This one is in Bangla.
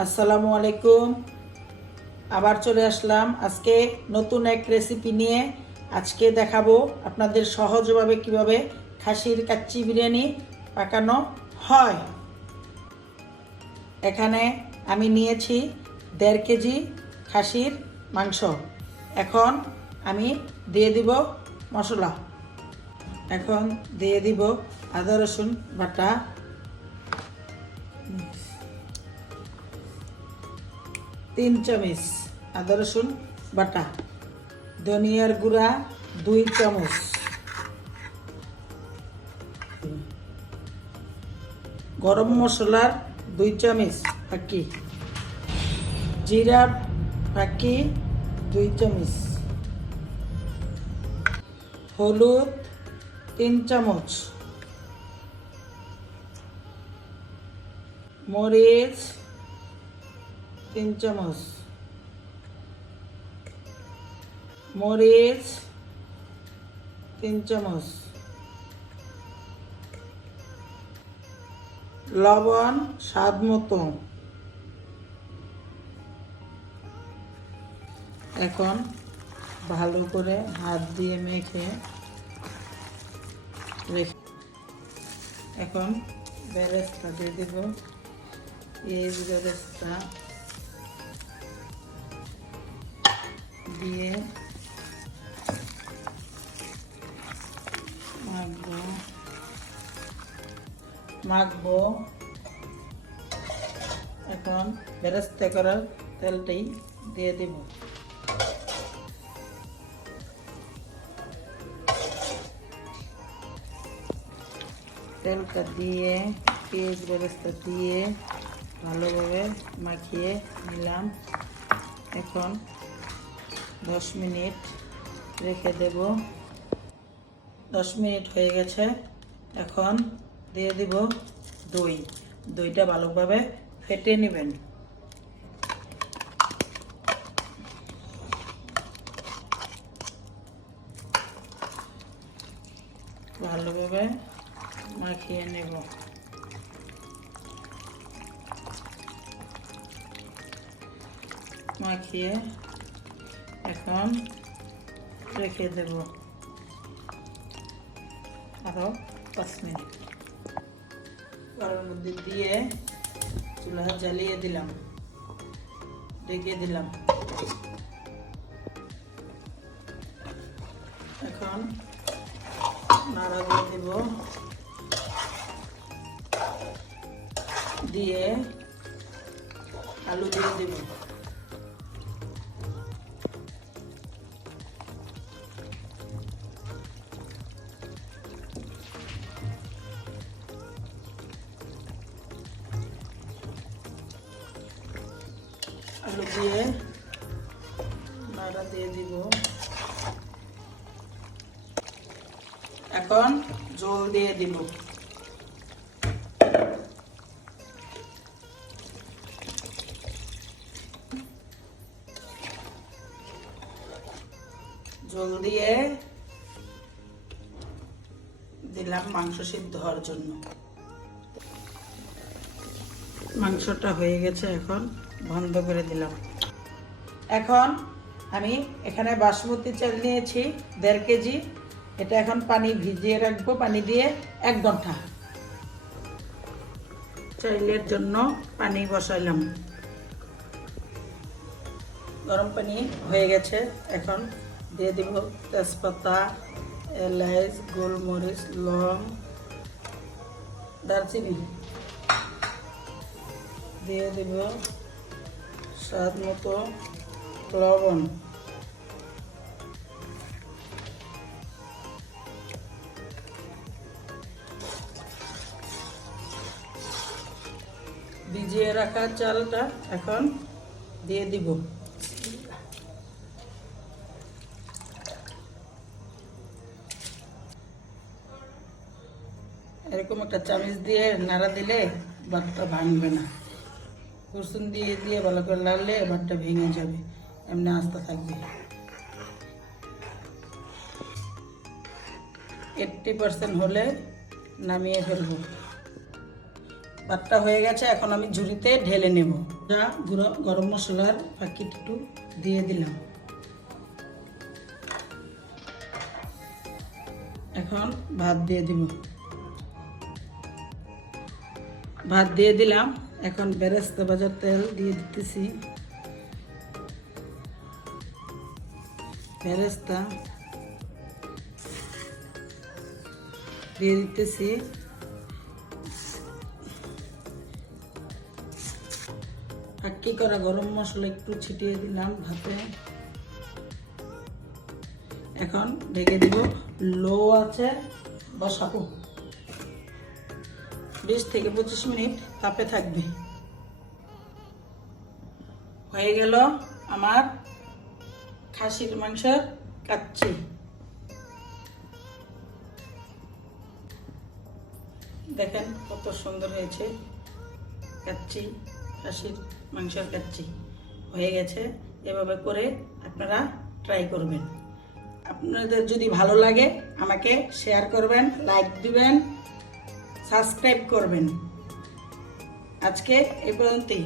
আসসালামু আলাইকুম। আবার চলে আসলাম আজকে নতুন এক রেসিপি নিয়ে। আজকে দেখাবো আপনাদের সহজভাবে কিভাবে খাসির কাচ্চি বিরিয়ানি পাকানো হয়। এখানে আমি নিয়েছি 1.5 কেজি খাসির মাংস। এখন আমি দিয়ে দিব মশলা। এখন দিয়ে দিব আদা রসুন বাটা, 3 চামচ আদা রসুন বাটা, ধনিয়ার গুঁড়া 2 চামচ, গরম মশলার 2 চামচ ফাঁকি, জিরা ফাঁকি 2 চামচ, হলুদ 3 চামচ, মরিচ 3 চামচ, মরিচ 3 চামচ, লবণ স্বাদ মতো। এখন ভালো করে হাত দিয়ে মেখে রেখে এখন বেরেস্তা দিয়ে দেব। এই বেরেস্তা দিয়ে মাখবো। এখন বেরেস্তা করার তেলটাই দিয়ে দেব। তেলটা দিয়ে পেঁয়াজ বেরেস্তা দিয়ে ভালোভাবে মাখিয়ে নিলাম। এখন 10 মিনিট রেখে দেব। 10 মিনিট হয়ে গেছে। এখন দিয়ে দিব দই। দইটা ভালোভাবে ফেটে নেবেন। ভালোভাবে মাখিয়ে নেব। মাখিয়ে এখন রেখে দেব আরো 5 মিনিট। কড়াইয়ের মধ্যে দিয়ে চুলা জ্বালিয়ে দিলাম, ঢেকে দিলাম। এখন নাড়া দিয়ে দেব, দিয়ে আলু দিয়ে দেব। আলু দিয়ে নাড়া দিয়ে দিব। এখন জল দিয়ে দিব। জল দিয়ে দিলাম মাংস সিদ্ধ হওয়ার জন্য। মাংসটা হয়ে গেছে, এখন বন্ধ করে দিলাম। এখন আমি এখানে বাসমতি চাল নিয়েছি 1.5 কেজি। এটা এখন পানি ভিজিয়ে রাখবো, পানি দিয়ে 1 ঘন্টা। চাইলের জন্য পানি বসাইলাম। গরম পানি হয়ে গেছে। এখন দিয়ে দিব তেজপাতা, এলাচ, গোলমরিচ, লং, দারচিনি। দিয়ে দেব স্বাদ মতো লবণ। ভিজিয়ে রাখা চালটা এখন দিয়ে দিব। এরকম একটা চামচ দিয়ে নাড়া দিলে ভাতটা ভাঙবে না। কুসুম দিয়ে দিয়ে ভালো করে নাড়লে ভাতটা ভেঙে যাবে, এমনি আস্তে থাকবে। 80% হলে নামিয়ে ফেলবো। ভাতটা হয়ে গেছে, এখন আমি ঝুড়িতে ঢেলে নেব। যা গুঁড়ো গরম মশলার প্যাকেট একটু দিয়ে দিলাম। এখন ভাত দিয়ে দিব। ভাত দিয়ে দিলাম। এখন বেরেস্তা ভাজার তেল দিয়ে দিতেছি। বেরেস্তা দিয়ে দিতেছি। ফাঁকি করা গরম মশলা একটু ছিটিয়ে দিলাম ভাতে। এখন ঢেকে দিব। লো আছে বসাবো। 20 থেকে 25 মিনিট তাপে থাকবে। হয়ে গেল আমার খাসির মাংসের কাচ্চি। দেখেন কত সুন্দর হয়েছে কাচ্চি, খাসির মাংসের কাচ্চি হয়ে গেছে। এভাবে করে আপনারা ট্রাই করবেন। আপনাদের যদি ভালো লাগে আমাকে শেয়ার করবেন, লাইক দিবেন, সাবস্ক্রাইব করবেন। আজকে এই পর্যন্তই।